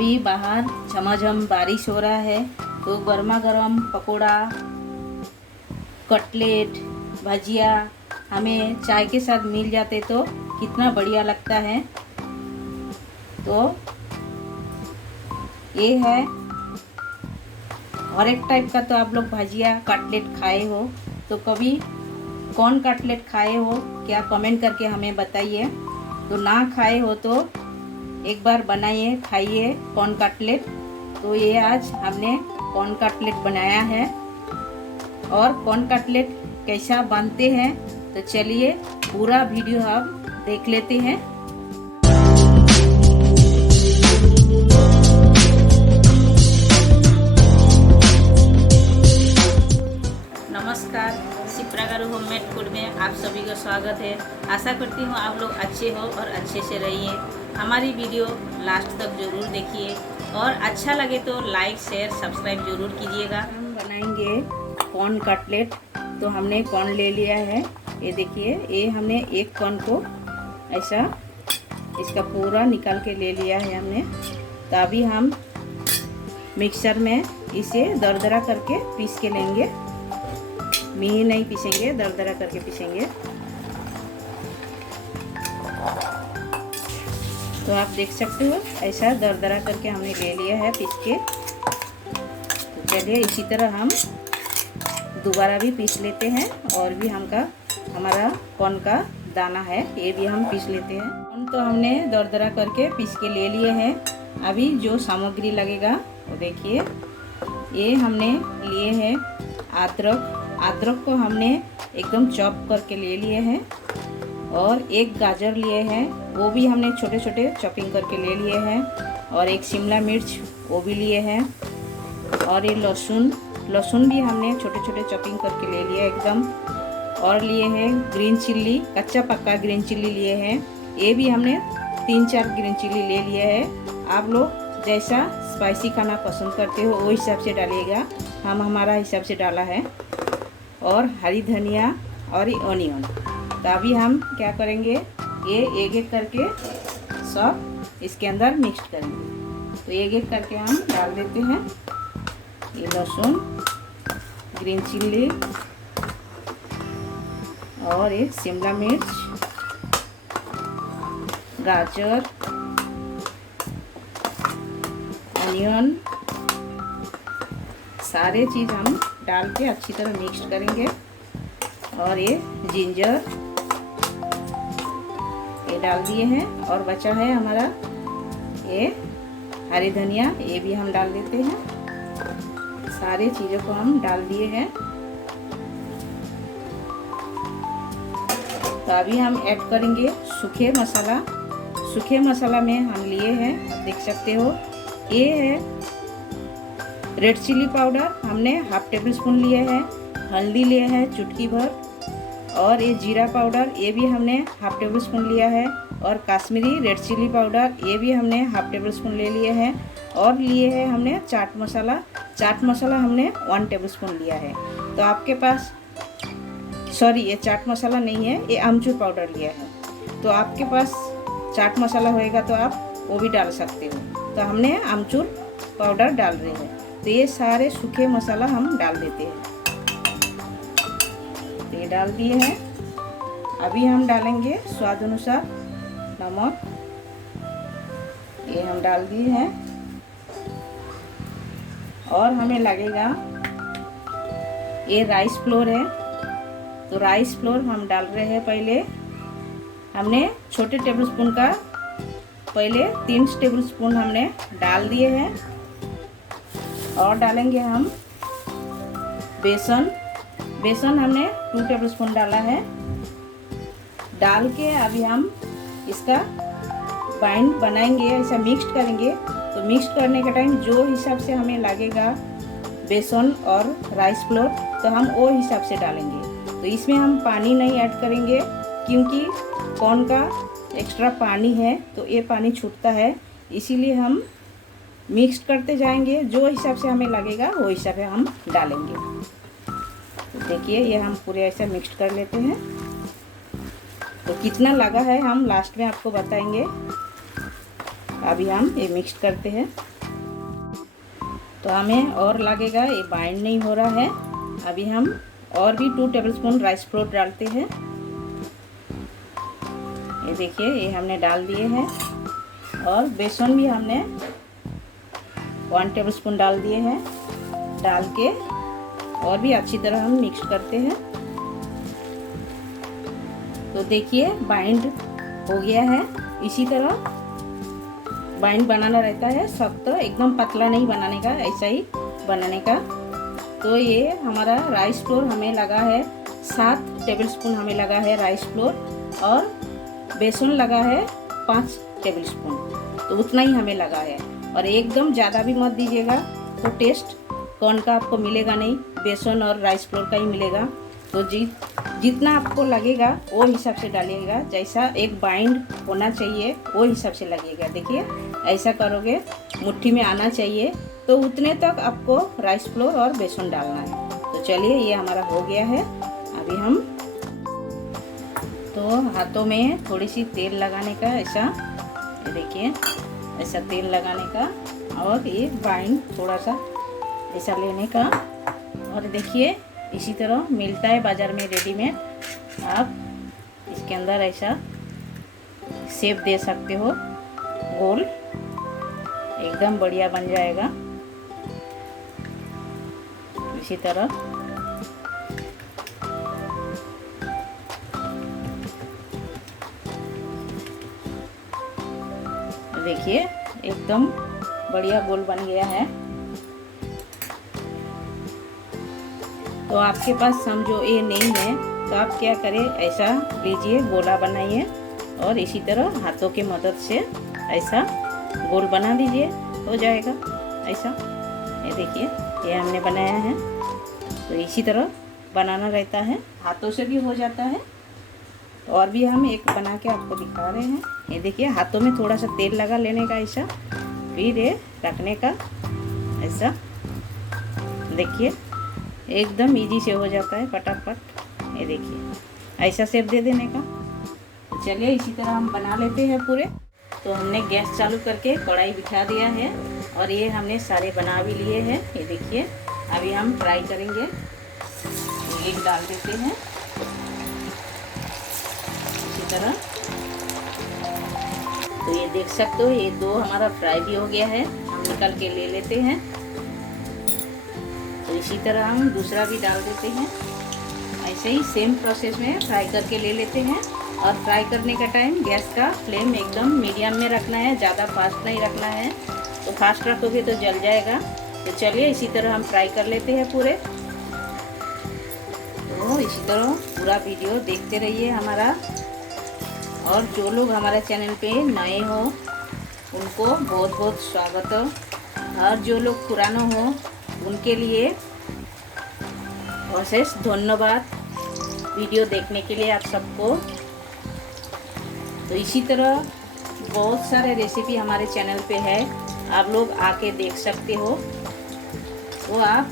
अभी बाहर झमाझम बारिश हो रहा है, तो गर्मा गर्म पकोड़ा, कटलेट, भजिया हमें चाय के साथ मिल जाते तो कितना बढ़िया लगता है। तो ये है, और एक टाइप का तो आप लोग भजिया कटलेट खाए हो, तो कभी कौन कटलेट खाए हो क्या कमेंट करके हमें बताइए। तो ना खाए हो तो एक बार बनाइए, खाइए कॉर्न कटलेट। तो ये आज हमने कॉर्न कटलेट बनाया है, और कॉर्न कटलेट कैसा बनते हैं तो चलिए पूरा वीडियो हम देख लेते हैं। नमस्कार, शिप्रा गारू होममेड फूड में आप सभी का स्वागत है। आशा करती हूँ आप लोग अच्छे हो और अच्छे से रहिए। हमारी वीडियो लास्ट तक ज़रूर देखिए, और अच्छा लगे तो लाइक शेयर सब्सक्राइब ज़रूर कीजिएगा। हम बनाएंगे कॉर्न कटलेट। तो हमने कॉर्न ले लिया है, ये देखिए, ये हमने एक कॉर्न को ऐसा इसका पूरा निकाल के ले लिया है हमने। तो अभी हम मिक्सर में इसे दरदरा करके पीस के लेंगे। मिही नहीं पीसेंगे, दरदरा करके पीसेंगे। तो आप देख सकते हो ऐसा दरदरा करके हमने ले लिया है पीस के। तो चलिए इसी तरह हम दोबारा भी पीस लेते हैं, और भी हमारा कॉर्न का दाना है ये भी हम पीस लेते हैं। कॉर्न तो हमने दरदरा करके पीस के ले लिए हैं। अभी जो सामग्री लगेगा वो देखिए, ये हमने लिए हैं अदरक को हमने एकदम चॉप करके ले लिए हैं, और एक गाजर लिए हैं, वो भी हमने छोटे छोटे चॉपिंग करके ले लिए हैं, और एक शिमला मिर्च वो भी लिए हैं, और ये लहसुन भी हमने छोटे छोटे चॉपिंग करके ले लिया एकदम। और लिए हैं ग्रीन चिल्ली, कच्चा पक्का ग्रीन चिल्ली लिए हैं, ये भी हमने 3-4 ग्रीन चिल्ली ले लिए हैं। आप लोग जैसा स्पाइसी खाना पसंद करते हो वो हिसाब से डालिएगा, हम हमारा हिसाब से डाला है। और हरी धनिया और ऑनियन। तो अभी हम क्या करेंगे, ये एक एक करके सब इसके अंदर मिक्स करेंगे। तो एक एक करके हम डाल देते हैं। ये लहसुन, ग्रीन चिल्ली, और ये शिमला मिर्च, गाजर, ऑनियन, सारे चीज़ हम डाल के अच्छी तरह मिक्स करेंगे। और ये जिंजर ये डाल दिए हैं, और बचा है हमारा ये हरी धनिया, ये भी हम डाल देते हैं। सारे चीज़ों को हम डाल दिए हैं। तो अभी हम ऐड करेंगे सूखे मसाला। सूखे मसाला में हम लिए हैं, देख सकते हो, ये है रेड चिली पाउडर, हमने 1/2 टेबल स्पून लिए हैं। हल्दी लिए हैं चुटकी भर, और ये जीरा पाउडर ये भी हमने 1/2 टेबल स्पून लिया है। और कश्मीरी रेड चिली पाउडर ये भी हमने 1/2 टेबल स्पून ले लिए हैं। और लिए हैं हमने चाट मसाला हमने 1 टेबल स्पून लिया है। तो आपके पास, सॉरी ये चाट मसाला नहीं है, ये आमचूर पाउडर लिया है। तो आपके पास चाट मसाला होएगा तो आप वो भी डाल सकते हो। तो हमने आमचूर पाउडर डाल रहे हैं। तो ये सारे सूखे मसाला हम डाल देते हैं। ये डाल दिए हैं। अभी हम डालेंगे स्वाद अनुसार नमक, ये हम डाल दिए हैं। और हमें लगेगा ये राइस फ्लोर है, तो राइस फ्लोर हम डाल रहे हैं। पहले हमने छोटे टेबल स्पून का पहले 3 टेबल स्पून हमने डाल दिए हैं। और डालेंगे हम बेसन हमने 2 टेबल स्पून डाला है। डाल के अभी हम इसका बाइंड बनाएंगे, ऐसा मिक्स करेंगे। तो मिक्स करने के टाइम जो हिसाब से हमें लगेगा बेसन और राइस फ्लोर, तो हम वो हिसाब से डालेंगे। तो इसमें हम पानी नहीं ऐड करेंगे, क्योंकि कॉर्न का एक्स्ट्रा पानी है, तो ये पानी छूटता है। इसीलिए हम मिक्स करते जाएंगे, जो हिसाब से हमें लगेगा वो हिसाब से हम डालेंगे। तो देखिए ये हम पूरे ऐसे मिक्स कर लेते हैं। तो कितना लगा है हम लास्ट में आपको बताएंगे। अभी हम ये मिक्स करते हैं। तो हमें और लगेगा, ये बाइंड नहीं हो रहा है। अभी हम और भी 2 टेबलस्पून राइस फ्लोर डालते हैं। ये देखिए, ये हमने डाल दिए हैं। और बेसन भी हमने 1 टेबलस्पून डाल दिए हैं। डाल के और भी अच्छी तरह हम मिक्स करते हैं। तो देखिए बाइंड हो गया है। इसी तरह बाइंड बनाना रहता है, सख्त एकदम पतला नहीं बनाने का, ऐसा ही बनाने का। तो ये हमारा राइस फ्लोर हमें लगा है 7 टेबलस्पून हमें लगा है राइस फ्लोर, और बेसन लगा है 5 टेबलस्पून। तो उतना ही हमें लगा है। और एकदम ज़्यादा भी मत दीजिएगा, तो टेस्ट कॉर्न का आपको मिलेगा नहीं, बेसन और राइस फ्लोर का ही मिलेगा। तो जितना आपको लगेगा वो हिसाब से डालिएगा। जैसा एक बाइंड होना चाहिए वो हिसाब से लगेगा। देखिए ऐसा करोगे, मुट्ठी में आना चाहिए, तो उतने तक आपको राइस फ्लोर और बेसन डालना है। तो चलिए, ये हमारा हो गया है। अभी हम तो हाथों में थोड़ी सी तेल लगाने का, ऐसा देखिए, ऐसा तेल लगाने का, और ये बाइंड थोड़ा सा ऐसा लेने का। और देखिए इसी तरह मिलता है बाज़ार में रेडीमेड। आप इसके अंदर ऐसा शेप दे सकते हो, गोल, एकदम बढ़िया बन जाएगा। इसी तरह देखिए एकदम बढ़िया गोल बन गया है। तो आपके पास समझो ये नहीं है, तो आप क्या करें, ऐसा लीजिए, गोला बनाइए, और इसी तरह हाथों की मदद से ऐसा गोल बना दीजिए, हो जाएगा ऐसा। ये देखिए, ये हमने बनाया है। तो इसी तरह बनाना रहता है, हाथों से भी हो जाता है। और भी हम एक बना के आपको दिखा रहे हैं। ये देखिए, हाथों में थोड़ा सा तेल लगा लेने का, ऐसा, फिर ये रखने का, ऐसा। देखिए एकदम इजी से हो जाता है, फटाफट। ये देखिए, ऐसा शेप दे देने का। तो चलिए इसी तरह हम बना लेते हैं पूरे। तो हमने गैस चालू करके कढ़ाई बिठा दिया है, और ये हमने सारे बना भी लिए हैं। ये देखिए, अभी हम फ्राई करेंगे। एक डाल देते हैं इसी तरह। तो ये देख सकते हो, ये 2 हमारा फ्राई भी हो गया है। हम निकाल के ले लेते हैं। तो इसी तरह हम दूसरा भी डाल देते हैं। ऐसे ही सेम प्रोसेस में फ्राई करके ले लेते हैं। और फ्राई करने का टाइम गैस का फ्लेम एकदम मीडियम में रखना है, ज़्यादा फास्ट नहीं रखना है। तो फास्ट रखोगे तो जल जाएगा। तो चलिए इसी तरह हम फ्राई कर लेते हैं पूरे। तो इसी तरह पूरा वीडियो देखते रहिए हमारा। और जो लोग हमारे चैनल पे नए हो उनको बहुत बहुत स्वागत हो, और जो लोग पुराना हो उनके लिए अशेष धन्यवाद वीडियो देखने के लिए आप सबको। तो इसी तरह बहुत सारे रेसिपी हमारे चैनल पे है, आप लोग आके देख सकते हो। तो आप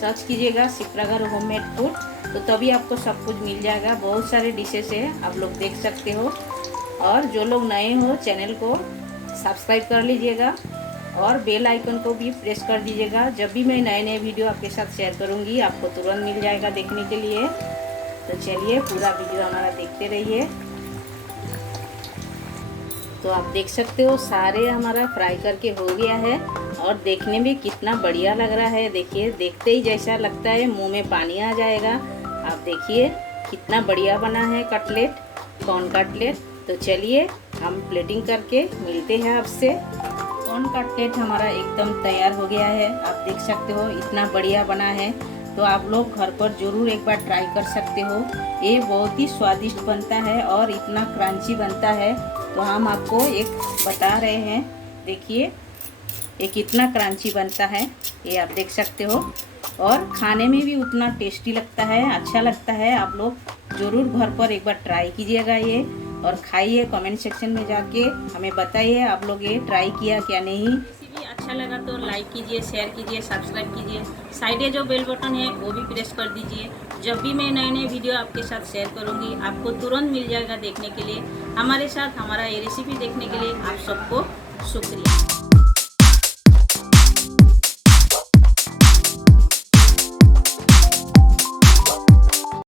सर्च कीजिएगा शिप्रागर होममेड फूड, तो तभी आपको सब कुछ मिल जाएगा। बहुत सारे डिशेस है, आप लोग देख सकते हो। और जो लोग नए हो चैनल को सब्सक्राइब कर लीजिएगा, और बेल आइकन को भी प्रेस कर दीजिएगा। जब भी मैं नए नए वीडियो आपके साथ शेयर करूंगी, आपको तुरंत मिल जाएगा देखने के लिए। तो चलिए पूरा वीडियो हमारा देखते रहिए। तो आप देख सकते हो सारे हमारा फ्राई करके हो गया है, और देखने में कितना बढ़िया लग रहा है। देखिए, देखते ही जैसा लगता है मुंह में पानी आ जाएगा। आप देखिए कितना बढ़िया बना है कटलेट, कॉर्न कटलेट। तो चलिए हम प्लेटिंग करके मिलते हैं आपसे। कॉर्न कटलेट हमारा एकदम तैयार हो गया है। आप देख सकते हो इतना बढ़िया बना है। तो आप लोग घर पर ज़रूर एक बार ट्राई कर सकते हो। ये बहुत ही स्वादिष्ट बनता है और इतना क्रंची बनता है। तो हम आपको एक बता रहे हैं, देखिए ये कितना क्रंची बनता है, ये आप देख सकते हो। और खाने में भी उतना टेस्टी लगता है, अच्छा लगता है। आप लोग ज़रूर घर पर एक बार ट्राई कीजिएगा ये, और खाइए। कमेंट सेक्शन में जाके हमें बताइए आप लोग ये ट्राई किया क्या नहीं। रेसिपी अच्छा लगा तो लाइक कीजिए, शेयर कीजिए, सब्सक्राइब कीजिए। साइड जो बेल बटन है वो भी प्रेस कर दीजिए। जब भी मैं नए नए वीडियो आपके साथ शेयर करूंगी, आपको तुरंत मिल जाएगा देखने के लिए। हमारे साथ हमारा ये रेसिपी देखने के लिए आप सबको शुक्रिया।